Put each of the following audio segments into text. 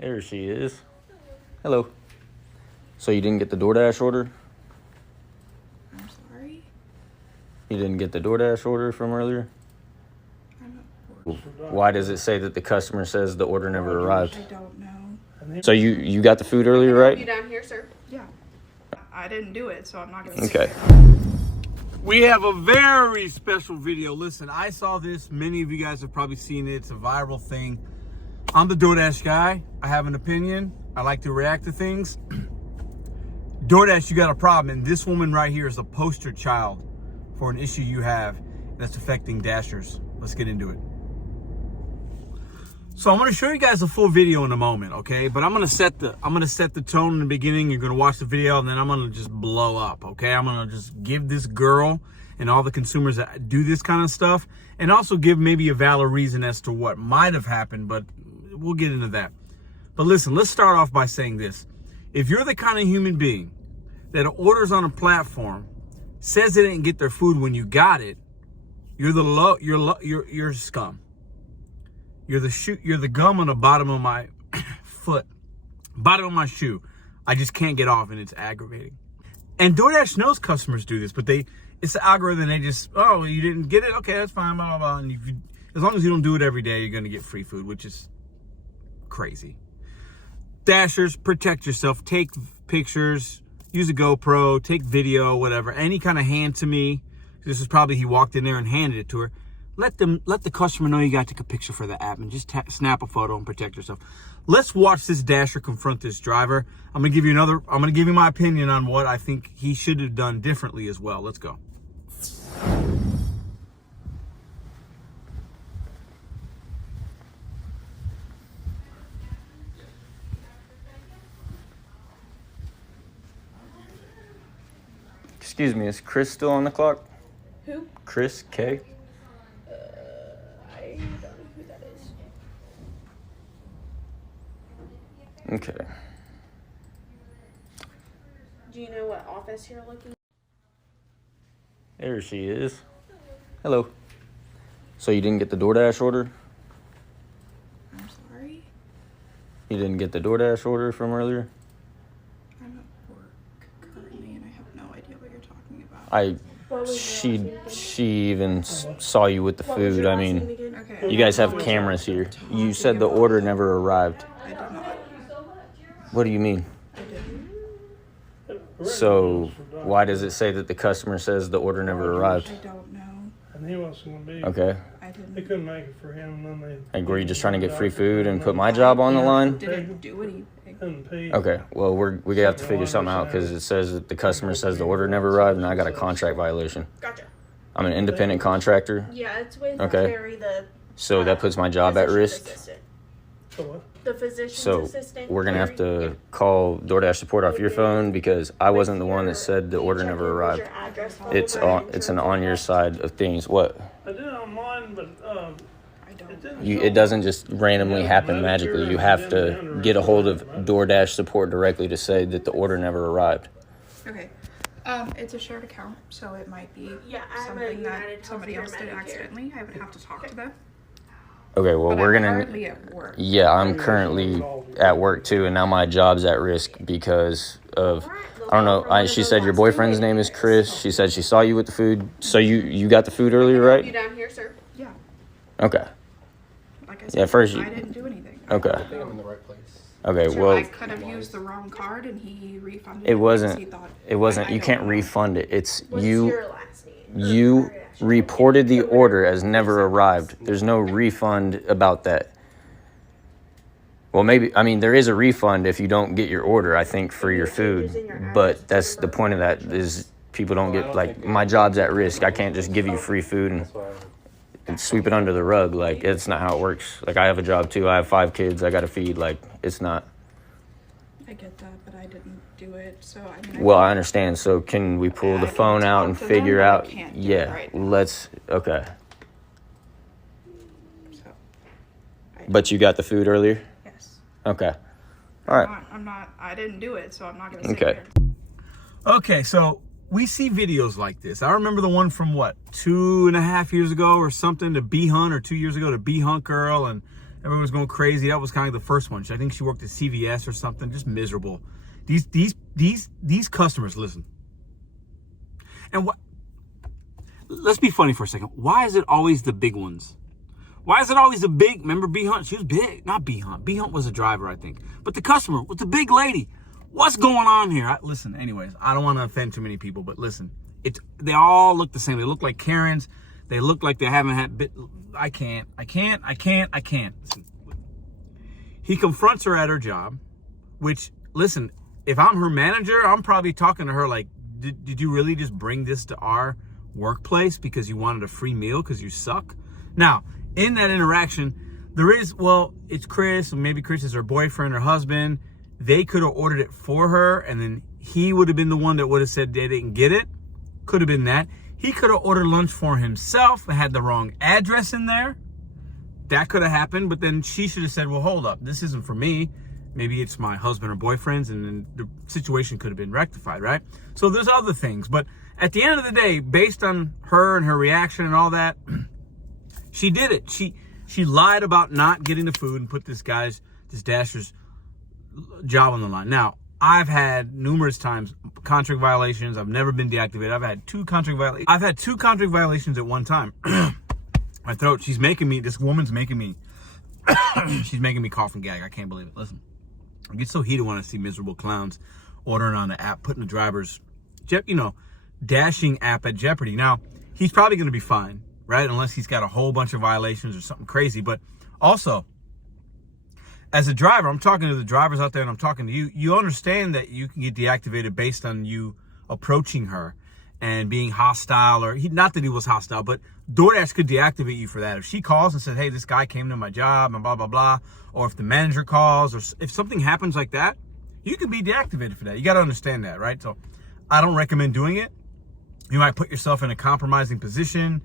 There she is. Hello. So you didn't get the Doordash order? I'm sorry. You didn't get the Doordash order from earlier? I'm not bored. Why does it say that the customer says the order never arrived? I don't know. So you got the food earlier, right? You down here, sir? Yeah. I didn't do it, so I'm not gonna Okay. We have a very special video. Listen, I saw this. Many of you guys have probably seen it. It's a viral thing. I'm the DoorDash guy. I have an opinion. I like to react to things. DoorDash, you got a problem. And this woman right here is a poster child for an issue you have that's affecting Dashers. Let's get into it. So I'm going to show you guys a full video in a moment, okay? But I'm going to set the tone in the beginning. You're going to watch the video, and then I'm going to just blow up, okay? I'm going to just give this girl and all the consumers that do this kind of stuff, and also give maybe a valid reason as to what might have happened, but we'll get into that. But listen, let's start off by saying this. If you're the kind of human being that orders on a platform, says they didn't get their food when you got it, you're scum. You're the gum on the bottom of my foot, bottom of my shoe. I just can't get off, and it's aggravating. And DoorDash knows customers do this, but it's the algorithm. They just, oh, you didn't get it? Okay, that's fine, blah, blah, blah. And as long as you don't do it every day, you're going to get free food, which is crazy. Dashers, protect yourself. Take pictures. Use a GoPro. Take video, whatever. Any kind of hand to me. This is probably he walked in there and handed it to her. Let the customer know you got to take a picture for the app and just snap a photo and protect yourself. Let's watch this Dasher confront this driver. I'm gonna give you my opinion on what I think he should have done differently as well. Let's go. Excuse me, is Chris still on the clock? Who? Chris K? I don't know who that is. Okay. Do you know what office you're looking? There she is. Hello. So you didn't get the Doordash order? I'm sorry. You didn't get the Doordash order from earlier? I'm at work currently, and I have no idea what you're talking about. She even saw you with the food. I mean, Okay. you guys have cameras here. You said the order never arrived. I did not. What do you mean? I didn't. So why does it say that the customer says the order never arrived? I don't know. And he wasn't going to be. Okay. I They didn't. couldn't make it for him, and then they. Like, were you just trying to get free food and put my job on the line? Didn't do anything. Couldn't pay. Okay. Well, we have to figure something out because it says that the customer says the order never arrived, and I got a contract violation. Gotcha. I'm an independent contractor, Yeah, it's with Okay. Carrie, the so that puts my job at physician's risk. assistant. So what? The physician's So assistant. we're gonna have Carrie. to call DoorDash support off your phone because I wasn't the one that said the Can you order check never in, was arrived. your address It's over on. in It's an Church on your Road? side of things. What? I did it online, but I don't. it didn't. It doesn't just randomly happen magically. You have to get a hold of DoorDash support directly to say that the order never arrived. Okay. It's a shared account, so it might be Yeah, I have a something United that somebody Healthcare else did Medicare. accidentally. I would have to talk to them. Okay. Well, But we're I'm gonna. currently at work. Yeah, I'm currently at work too, and now my job's at risk because of. I don't know. She said your boyfriend's name is Chris. She said she saw you with the food. So you got the food earlier, You right? down here, sir? Yeah. Okay. Like I Yeah, said, first I didn't do anything. Okay. I'm in the right place. Okay. So I Well, could have used the wrong card, and he refunded it because wasn't. he thought- It wasn't. I You don't can't know. refund it. It's What's you. your last name? You reported the order as never arrived. There's no refund about that. Well, maybe, I mean, there is a refund if you don't get your order, I think, for your food. But that's the point of that is people don't get, like, my job's at risk. I can't just give you free food and sweep it under the rug. Like, it's not how it works. Like, I have a job, too. I have 5 kids I got to feed. Like, it's not. I get that, but I didn't do it. So I mean. Well, I understand. So can we pull I the can phone out talk and to them, figure but I out? can't do it Yeah, right now. let's, okay. So, But you got the food earlier? yes. Okay. All right. I'm not. I didn't do it, so I'm not gonna say Okay. it. Okay, so we see videos like this. I remember the one from what, 2.5 years ago or something, the bee hunt, or 2 years ago, the bee hunt girl, and Everyone was going crazy. That was kind of the first one. I think she worked at CVS or something. Just miserable. These customers, listen. And what? Let's be funny for a second. Why is it always the big ones? Why is it always the big? Remember B Hunt? She was big. Not B Hunt. B Hunt was a driver, I think. But the customer was the big lady. What's going on here? Listen, anyways, I don't want to offend too many people, but listen, they all look the same. They look like Karens. They look like they haven't had. I can't. Listen, he confronts her at her job, which, listen, if I'm her manager, I'm probably talking to her like, did you really just bring this to our workplace because you wanted a free meal because you suck? Now, in that interaction, there is, well, it's Chris, maybe Chris is her boyfriend or husband. They could have ordered it for her, and then he would have been the one that would have said they didn't get it. Could have been that. He could have ordered lunch for himself and had the wrong address in there. That could have happened, but then she should have said, well, hold up, this isn't for me. Maybe it's my husband or boyfriend's, and then the situation could have been rectified, right? So there's other things, but at the end of the day, based on her and her reaction and all that, she did it. She lied about not getting the food and put this Dasher's job on the line. Now, I've had numerous times contract violations. I've never been deactivated. I've had two contract violations at one time. My throat, this woman's making me, she's making me cough and gag. I can't believe it. Listen, I get so heated when I see miserable clowns ordering on the app, putting the driver's, dashing app at jeopardy. Now, he's probably going to be fine, right? Unless he's got a whole bunch of violations or something crazy. But also, as a driver, I'm talking to the drivers out there and I'm talking to you. You understand that you can get deactivated based on you approaching her and being hostile, or not that he was hostile, but DoorDash could deactivate you for that. If she calls and says, hey, this guy came to my job and blah, blah, blah, or if the manager calls, or if something happens like that, you can be deactivated for that. You got to understand that, right? So I don't recommend doing it. You might put yourself in a compromising position,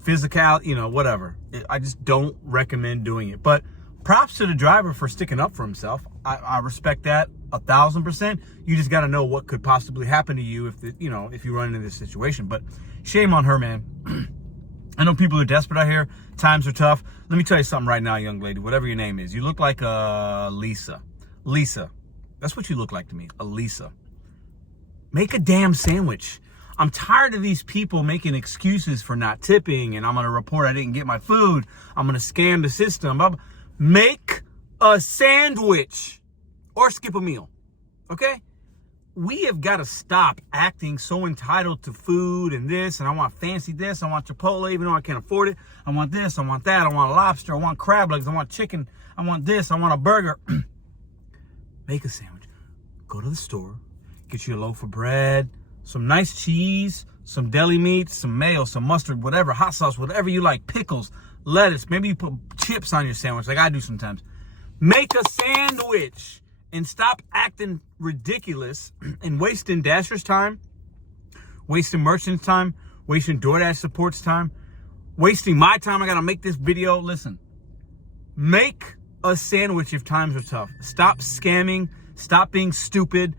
physical, whatever. I just don't recommend doing it. But props to the driver for sticking up for himself. I respect that 1,000%. You just got to know what could possibly happen to you if you run into this situation. But shame on her, man. I know people are desperate out here. Times are tough. Let me tell you something right now, young lady. Whatever your name is, you look like a Lisa. Lisa, that's what you look like to me. A Lisa. Make a damn sandwich. I'm tired of these people making excuses for not tipping, and I'm going to report I didn't get my food. I'm going to scam the system. Make a sandwich or skip a meal, okay? We have got to stop acting so entitled to food and this, and I want fancy this, I want Chipotle even though I can't afford it. I want this, I want that, I want lobster, I want crab legs, I want chicken, I want this, I want a burger. Make a sandwich. Go to the store, get you a loaf of bread, some nice cheese, some deli meat, some mayo, some mustard, whatever, hot sauce, whatever you like, pickles, lettuce. Maybe you put chips on your sandwich like I do sometimes. Make a sandwich and stop acting ridiculous and wasting Dasher's time, wasting merchants' time, wasting DoorDash support's time, wasting my time. I got to make this video. Listen, make a sandwich if times are tough. Stop scamming. Stop being stupid.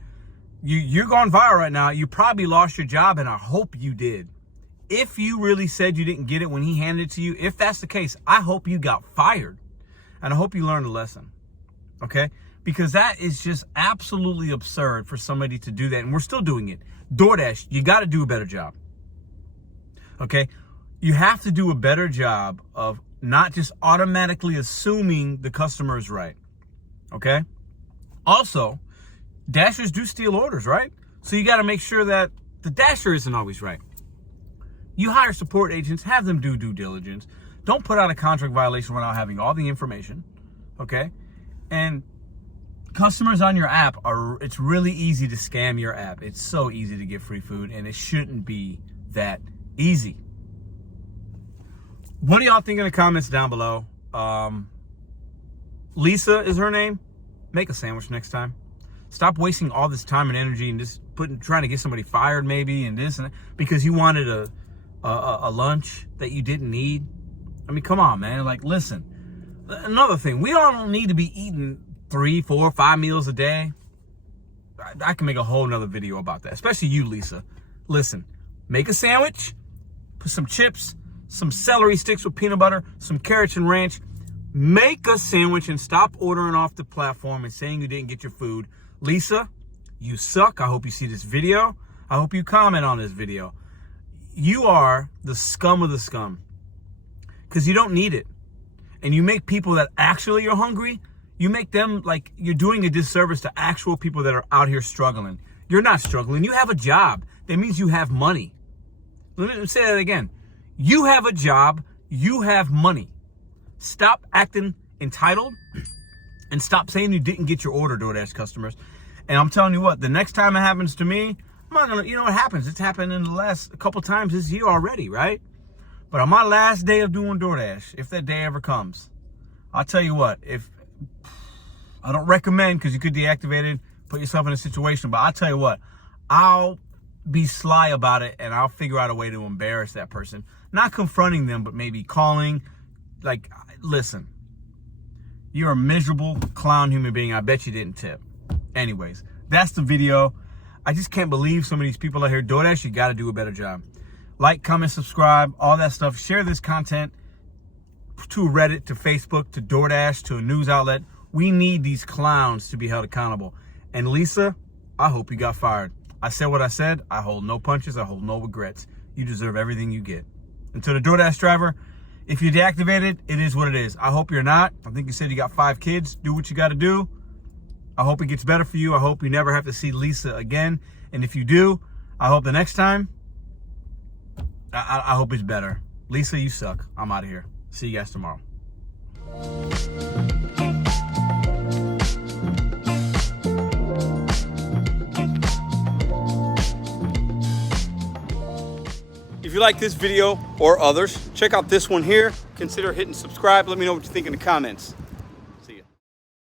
You're going viral right now. You probably lost your job, and I hope you did. If you really said you didn't get it when he handed it to you, if that's the case, I hope you got fired. And I hope you learned a lesson, okay? Because that is just absolutely absurd for somebody to do that, and we're still doing it. DoorDash, you got to do a better job, okay? You have to do a better job of not just automatically assuming the customer is right, okay? Also, Dashers do steal orders, right? So you got to make sure that the Dasher isn't always right. You hire support agents, have them do due diligence. Don't put out a contract violation without having all the information, okay? And customers on your app, it's really easy to scam your app. It's so easy to get free food, and it shouldn't be that easy. What do y'all think in the comments down below? Lisa is her name. Make a sandwich next time. Stop wasting all this time and energy and just trying to get somebody fired maybe and this and that because you wanted a lunch that you didn't need. I mean, come on, man. Like, listen. Another thing, we all don't need to be eating 3, 4, 5 meals a day. I can make a whole nother video about that, especially you, Lisa. Listen, make a sandwich, put some chips, some celery sticks with peanut butter, some carrots and ranch, Make a sandwich and stop ordering off the platform and saying you didn't get your food. Lisa, you suck. I hope you see this video. I hope you comment on this video. You are the scum of the scum because you don't need it. And you make people that actually are hungry, you make them like you're doing a disservice to actual people that are out here struggling. You're not struggling. You have a job. That means you have money. Let me say that again. You have a job. You have money. Stop acting entitled and stop saying you didn't get your order, DoorDash customers. And I'm telling you what, the next time it happens to me, I'm not gonna, you know what happens? It's happened in the last couple times this year already, right? But on my last day of doing DoorDash, if that day ever comes, I'll tell you what, if I don't recommend, because you could deactivate it, put yourself in a situation, but I'll tell you what, I'll be sly about it and I'll figure out a way to embarrass that person. Not confronting them, but maybe calling, like, listen, you're a miserable clown human being. I bet you didn't tip. Anyways, that's the video. I just can't believe some of these people out here. DoorDash, you got to do a better job. Like, comment, subscribe, all that stuff. Share this content to Reddit, to Facebook, to DoorDash, to a news outlet. We need these clowns to be held accountable. And Lisa, I hope you got fired. I said what I said. I hold no punches. I hold no regrets. You deserve everything you get. And to the DoorDash driver, if you deactivated, it is what it is. I hope you're not. I think you said you got 5 kids. Do what you got to do. I hope it gets better for you. I hope you never have to see Lisa again. And if you do, I hope the next time, I hope it's better. Lisa, you suck. I'm out of here. See you guys tomorrow. If you like this video or others, check out this one here. Consider hitting subscribe. Let me know what you think in the comments.